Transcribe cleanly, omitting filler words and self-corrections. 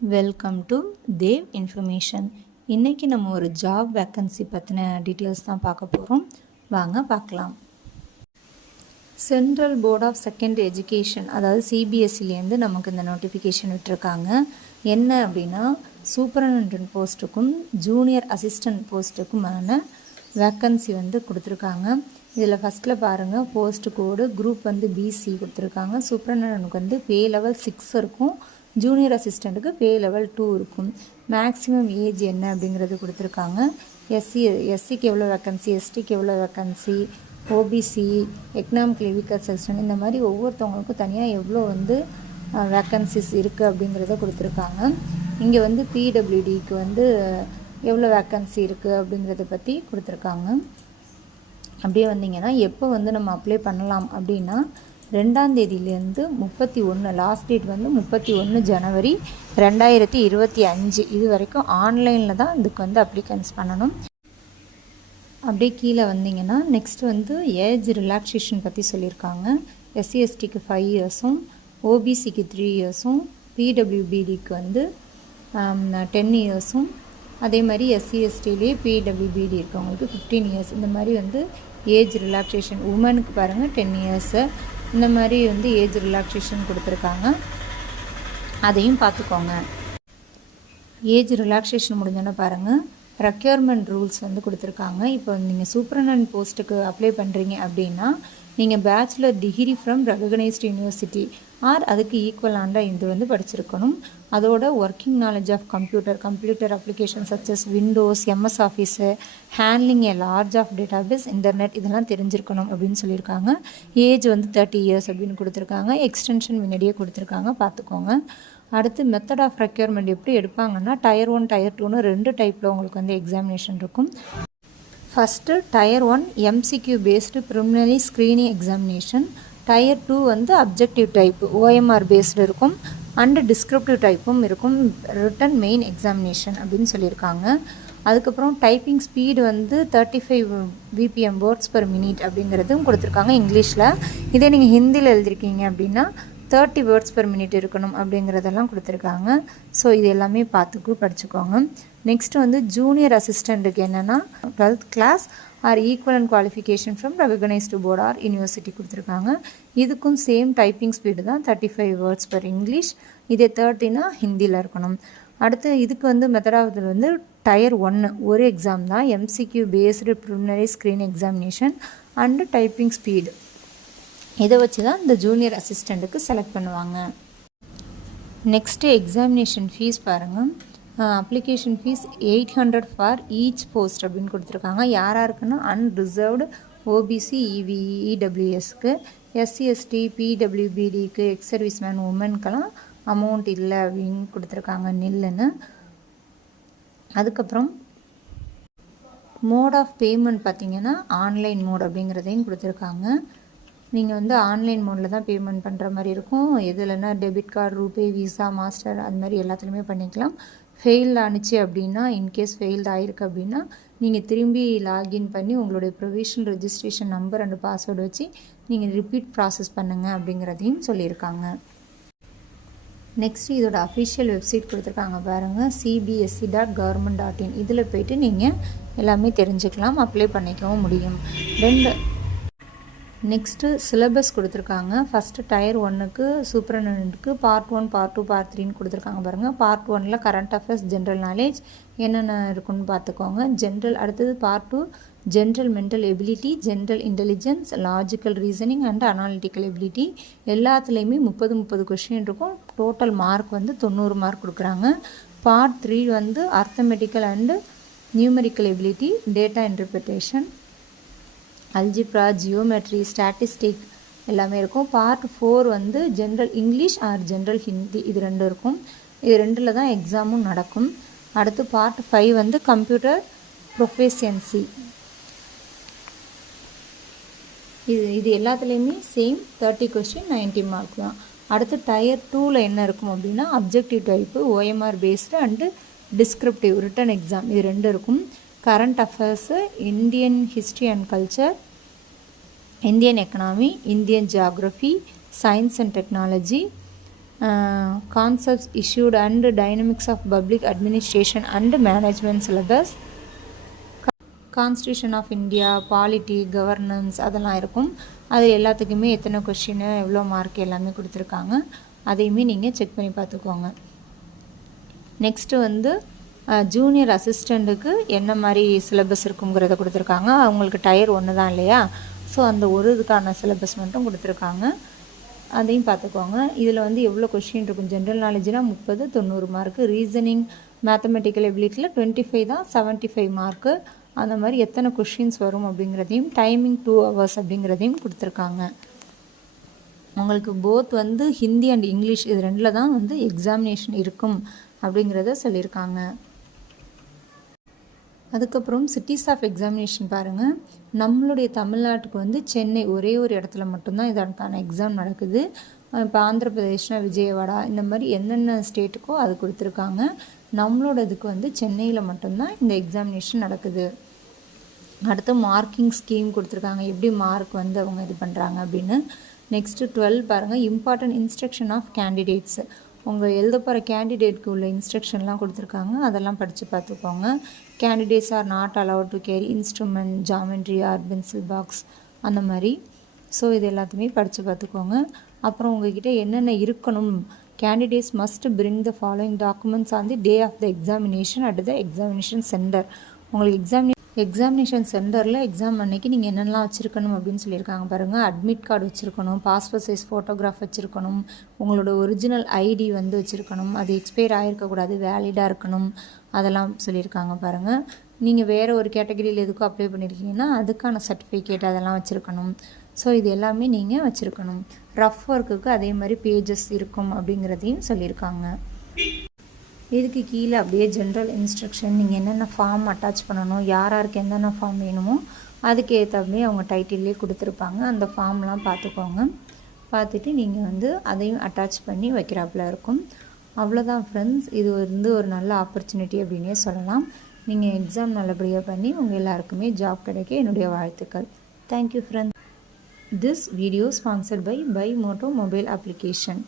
Welcome to Dev information. இன்றைக்கி நம்ம ஒரு ஜாப் வேக்கன்சி பற்றின டீட்டெயில்ஸ் தான் பார்க்க போகிறோம். வாங்க பார்க்கலாம். Central board of secondary education, அதாவது சிபிஎஸ்சிலேருந்து நமக்கு இந்த நோட்டிஃபிகேஷன் விட்டுருக்காங்க. என்ன அப்படின்னா, சூப்பரண்டென்டென்ட் போஸ்ட்டுக்கும் ஜூனியர் அசிஸ்டன்ட் போஸ்ட்டுக்குமான வேக்கன்சி கொடுத்துருக்காங்க. இதில் ஃபஸ்ட்டில் பாருங்கள், போஸ்ட் கோடு குரூப் பிசி கொடுத்துருக்காங்க. சூப்பரண்டென்டென்ட்டுக்கு பே லெவல் 6 இருக்கும். ஜூனியர் அசிஸ்டண்ட்டுக்கு பே லெவல் 2 இருக்கும். மேக்ஸிமம் ஏஜ் என்ன அப்படிங்கிறது கொடுத்துருக்காங்க. எஸ்சிக்கு எவ்வளோ வேக்கன்சி, எஸ்டிக்கு எவ்வளோ vacancy, OBC, economically weaker section, இந்த மாதிரி ஒவ்வொருத்தவங்களுக்கும் தனியாக எவ்வளோ வேக்கன்சிஸ் இருக்குது அப்படிங்கிறத கொடுத்துருக்காங்க. இங்கே பிடபிள்யூடிக்கு எவ்வளோ வேக்கன்சி இருக்குது அப்படிங்கிறத பற்றி கொடுத்துருக்காங்க. அப்படியே வந்தீங்கன்னா எப்போ நம்ம அப்ளை பண்ணலாம் அப்படின்னா, 2ஆம் தேதியிலேருந்து 31, லாஸ்ட் டேட் 31 ஜனவரி 2025 இது வரைக்கும் ஆன்லைனில் தான் இதுக்கு அப்ளிகன்ஸ் பண்ணணும். அப்படியே கீழே வந்தீங்கன்னா நெக்ஸ்ட் ஏஜ் ரிலாக்ஸேஷன் பற்றி சொல்லியிருக்காங்க. எஸ்சிஎஸ்டிக்கு 5 இயர்ஸும், ஓபிசிக்கு 3 இயர்ஸும், பிடபிள்யூபிடிக்கு 10 இயர்ஸும், அதே மாதிரி எஸ்சிஎஸ்டிலே பிடபிள்யூபிடி இருக்கவங்களுக்கு 15 இயர்ஸ். இந்த மாதிரி ஏஜ் ரிலாக்ஸேஷன், உமனுக்கு பாருங்கள் 10 இயர்ஸு, இந்த மாதிரி ஏஜ் ரிலாக்ஸேஷன் கொடுத்துருக்காங்க. அதையும் பார்த்துக்கோங்க. ஏஜ் ரிலாக்ஸேஷன் முடிஞ்சோன்னே பாருங்கள், ரெக்யர்மெண்ட் ரூல்ஸ் கொடுத்துருக்காங்க. இப்போ நீங்கள் சூப்பரண்டென்டென்ட் போஸ்ட்டுக்கு அப்ளை பண்ணுறீங்க அப்படின்னா, நீங்கள் bachelor degree from recognised university or அதுக்கு ஈக்குவலான இது படிச்சிருக்கணும். அதோட working knowledge of computer application such as Windows, MS office, handling a large of database, internet, இதெல்லாம் தெரிஞ்சிருக்கணும் அப்படின்னு சொல்லியிருக்காங்க. ஏஜ் 30 இயர்ஸ் அப்படின்னு கொடுத்துருக்காங்க. எக்ஸ்டென்ஷன் முன்னாடியே கொடுத்துருக்காங்க, பார்த்துக்கோங்க. அடுத்து மெத்தட் ஆஃப் ரெக்யர்மெண்ட் எப்படி எடுப்பாங்கன்னா, டயர் 1 டயர் 2ன்னு 2 டைப்பில் உங்களுக்கு எக்ஸாமினேஷன் இருக்கும். First tier 1 MCQ based preliminary screening examination. Tier 2 objective type OMR based இருக்கும் அண்டு டிஸ்கிரிப்டிவ் டைப்பும் இருக்கும். ரிட்டன் மெயின் எக்ஸாமினேஷன் அப்படின்னு சொல்லியிருக்காங்க. அதுக்கப்புறம் typing speed 35 VPM words per minute அப்படிங்கிறதும் கொடுத்துருக்காங்க இங்கிலீஷில். இதே நீங்கள் ஹிந்தியில் எழுதிருக்கீங்க அப்படின்னா 30 வேர்ட்ஸ் per minute இருக்கணும் அப்படிங்கிறதெல்லாம் கொடுத்துருக்காங்க. ஸோ இது எல்லாமே படிச்சுக்கோங்க. நெக்ஸ்ட் ஜூனியர் அசிஸ்டண்ட்டுக்கு என்னென்னா 12th class or equivalent qualification from recognised board or university கொடுத்துருக்காங்க. இதுக்கும் சேம் டைப்பிங் ஸ்பீடு தான் 35 வேர்ட்ஸ் per இங்கிலீஷ். இதே 30னா ஹிந்தியில் இருக்கணும். அடுத்து இதுக்கு மெத்தடாவது டயர் 1 ஒரு எக்ஸாம் தான், MCQ based preliminary screen examination and typing speed. இதை வச்சு தான் இந்த ஜூனியர் அசிஸ்டண்ட்டுக்கு செலக்ட் பண்ணுவாங்க. நெக்ஸ்ட்டு எக்ஸாமினேஷன் ஃபீஸ் பாருங்கள். Application fee 800 for each post அப்படின்னு கொடுத்துருக்காங்க. யாராருக்குன்னா அன்ரிசர்வ்டு ஓபிசி, இவிஇ, இடபிள்யூஎஸ்க்கு, எஸ்சிஎஸ்டி, பிடபிள்யூபிடிக்கு, எக்ஸ் சர்வீஸ்மேன், உமனுக்கெல்லாம் அமௌண்ட் இல்லை அப்படின்னு கொடுத்துருக்காங்க, நில்லுன்னு. அதுக்கப்புறம் மோட் ஆஃப் பேமெண்ட் பார்த்திங்கன்னா ஆன்லைன் மோட் அப்படிங்கிறதையும் கொடுத்துருக்காங்க. நீங்கள் ஆன்லைன் மோடில் தான் பேமெண்ட் பண்ணுற மாதிரி இருக்கும். எதுலன்னா debit card, RuPay, Visa, Master, அது மாதிரி எல்லாத்துலேயுமே பண்ணிக்கலாம். ஃபெயில் ஆணுச்சு அப்படின்னா, இன்கேஸ் ஃபெயில்டு ஆகிருக்கு அப்படின்னா, நீங்கள் திரும்பி லாகின் பண்ணி உங்களுடைய provisional registration number and password வச்சு நீங்கள் ரிப்பீட் ப்ராசஸ் பண்ணுங்கள் அப்படிங்கிறதையும் சொல்லியிருக்காங்க. நெக்ஸ்ட்டு இதோட அஃபிஷியல் வெப்சைட் கொடுத்துருக்காங்க பாருங்கள், cbse.government.in. இதில் போய்ட்டு நீங்கள் எல்லாமே தெரிஞ்சுக்கலாம், அப்ளை பண்ணிக்கவும் முடியும். நெக்ஸ்ட்டு சிலபஸ் கொடுத்துருக்காங்க. ஃபஸ்ட்டு டயர் 1க்கு சூப்பரண்டென்டென்ட்டுக்கு பார்ட் 1, பார்ட் 2, பார்ட் 3ன்னு கொடுத்துருக்காங்க பாருங்கள். பார்ட் 1ல் கரண்ட் அஃபேர்ஸ், ஜென்ரல் நாலேஜ் என்னென்ன இருக்குன்னு பார்த்துக்கோங்க. அடுத்தது part 2 general mental ability, general intelligence, logical reasoning and analytical ability. எல்லாத்துலேயுமே 30 கொஷின் இருக்கும். டோட்டல் மார்க் 90 மார்க் கொடுக்குறாங்க. Part 3 arithmetical and numerical ability, data interpretation, algebra, geometry, statistic எல்லாமே இருக்கும். Part 4 general English or general Hindi, இது 2 இருக்கும். இது 2ல் தான் எக்ஸாமும் நடக்கும். அடுத்து பார்ட் 5 கம்ப்யூட்டர் ப்ரொஃபெஷியன்சி. இது எல்லாத்துலேயுமே சேம் 30 கொஸ்டின் 90 மார்க் தான். அடுத்து டயர் 2ல் என்ன இருக்கும் அப்படின்னா, objective type OMR based and descriptive written exam, இது 2 இருக்கும். Current affairs, Indian history and culture, Indian economy, Indian geography, science and technology, concepts issued and dynamics of public administration and management syllabus, constitution of India, polity, governance அதெல்லாம் இருக்கும். அது எல்லாத்துக்குமே எத்தனை question, எவ்வளோ mark எல்லாமே கொடுத்துருக்காங்க. அதையுமே நீங்கள் செக் பண்ணி பார்த்துக்கோங்க. நெக்ஸ்ட்டு வந்து ஜூனியர் அசிஸ்டண்ட்டுக்கு என்ன மாதிரி சிலபஸ் இருக்குங்கிறத கொடுத்துருக்காங்க. அவங்களுக்கு டயர் 1 தான் இல்லையா, ஸோ அந்த ஒரு இதுக்கான சிலபஸ் மட்டும் கொடுத்துருக்காங்க. அதையும் பார்த்துக்கோங்க. இதில் வந்து எவ்வளோ கொஷின் இருக்கும். ஜென்ரல் நாலேஜ்னால் 30, 90 மார்க்கு. ரீசனிங், மேத்தமெட்டிக்கல் எபிலிட்டியில் 25 தான், 75 மார்க்கு. அந்த மாதிரி எத்தனை கொஷின்ஸ் வரும் அப்படிங்கிறதையும், டைமிங் 2 hours அப்படிங்கிறதையும் கொடுத்துருக்காங்க. உங்களுக்கு போத் வந்து ஹிந்தி அண்ட் இங்கிலீஷ் இது 2ல் தான் வந்து எக்ஸாமினேஷன் இருக்கும் அப்படிங்கிறத சொல்லியிருக்காங்க. அதுக்கப்புறம் சிட்டிஸ் ஆஃப் எக்ஸாமினேஷன் பாருங்கள். நம்மளுடைய தமிழ்நாட்டுக்கு வந்து சென்னை ஒரே ஒரு இடத்துல மட்டும்தான் இதற்கான எக்ஸாம் நடக்குது. இப்போ ஆந்திர பிரதேஷ்னா விஜயவாடா, இந்த மாதிரி என்னென்ன ஸ்டேட்டுக்கோ அது கொடுத்துருக்காங்க. நம்மளோட இதுக்கு வந்து சென்னையில் மட்டும்தான் இந்த எக்ஸாமினேஷன் நடக்குது. அடுத்து மார்க்கிங் ஸ்கீம் கொடுத்துருக்காங்க, எப்படி மார்க் வந்து அவங்க இது பண்ணுறாங்க அப்படின்னு. நெக்ஸ்ட்டு 12 பாருங்கள். இம்பார்ட்டன்ட் இன்ஸ்ட்ரக்ஷன் ஆஃப் கேண்டிடேட்ஸ், உங்கள் எழுத போகிற கேண்டிடேட்க்கு உள்ள இன்ஸ்ட்ரக்ஷன்லாம் கொடுத்துருக்காங்க. அதெல்லாம் படித்து பார்த்துக்கோங்க. Candidates are not allowed to carry instrument, geometry or pencil box அந்த மாதிரி. ஸோ இது எல்லாத்தையுமே படித்து பார்த்துக்கோங்க. அப்புறம் உங்கள்கிட்ட என்னென்ன இருக்கணும், candidates must bring the following documents on the day of the examination at the examination centre. உங்களுக்கு எக்ஸாமினேஷன் சென்டரில் எக்ஸாம் அன்னைக்கு நீங்கள் என்னென்னலாம் வச்சுருக்கணும் அப்படின்னு சொல்லியிருக்காங்க பாருங்கள். அட்மிட் கார்டு வச்சுருக்கணும், பாஸ்போர்ட் சைஸ் ஃபோட்டோகிராஃப் வச்சுருக்கணும், உங்களோட ஒரிஜினல் ஐடி வந்து வச்சுருக்கணும், அது எக்ஸ்பயர் ஆகிருக்கக்கூடாது, வேலிடாக இருக்கணும், அதெல்லாம் சொல்லியிருக்காங்க பாருங்கள். நீங்கள் வேறு ஒரு கேட்டகரியில் எதுக்கும் அப்ளை பண்ணியிருக்கீங்கன்னா அதுக்கான சர்டிஃபிகேட் அதெல்லாம் வச்சுருக்கணும். ஸோ இது எல்லாமே நீங்கள் வச்சுருக்கணும். ரஃப் ஒர்க்குக்கு அதே மாதிரி பேஜஸ் இருக்கும் அப்படிங்கிறதையும் சொல்லியிருக்காங்க. இதுக்கு கீழே அப்படியே ஜென்ரல் இன்ஸ்ட்ரக்ஷன், நீங்கள் என்னென்ன ஃபார்ம் அட்டாச் பண்ணணும், யாருக்கு என்னென்ன ஃபார்ம் வேணுமோ அதுக்கு ஏற்றபடி அவங்க டைட்டில்லே கொடுத்துருப்பாங்க. அந்த ஃபார்ம்லாம் பார்த்துக்கோங்க. பார்த்துட்டு நீங்கள் வந்து அதையும் அட்டாச் பண்ணி வைக்கிறாப்புல இருக்கும். அவ்வளோதான் ஃப்ரெண்ட்ஸ். இது வந்து ஒரு நல்ல ஆப்பர்ச்சுனிட்டி அப்படின்னே சொல்லலாம். நீங்கள் எக்ஸாம் நல்லபடியாக பண்ணி உங்கள் எல்லாருக்குமே ஜாப் கிடைக்க என்னுடைய வாழ்த்துக்கள். Thank you friends. This video sponsored by BuyMote mobile application.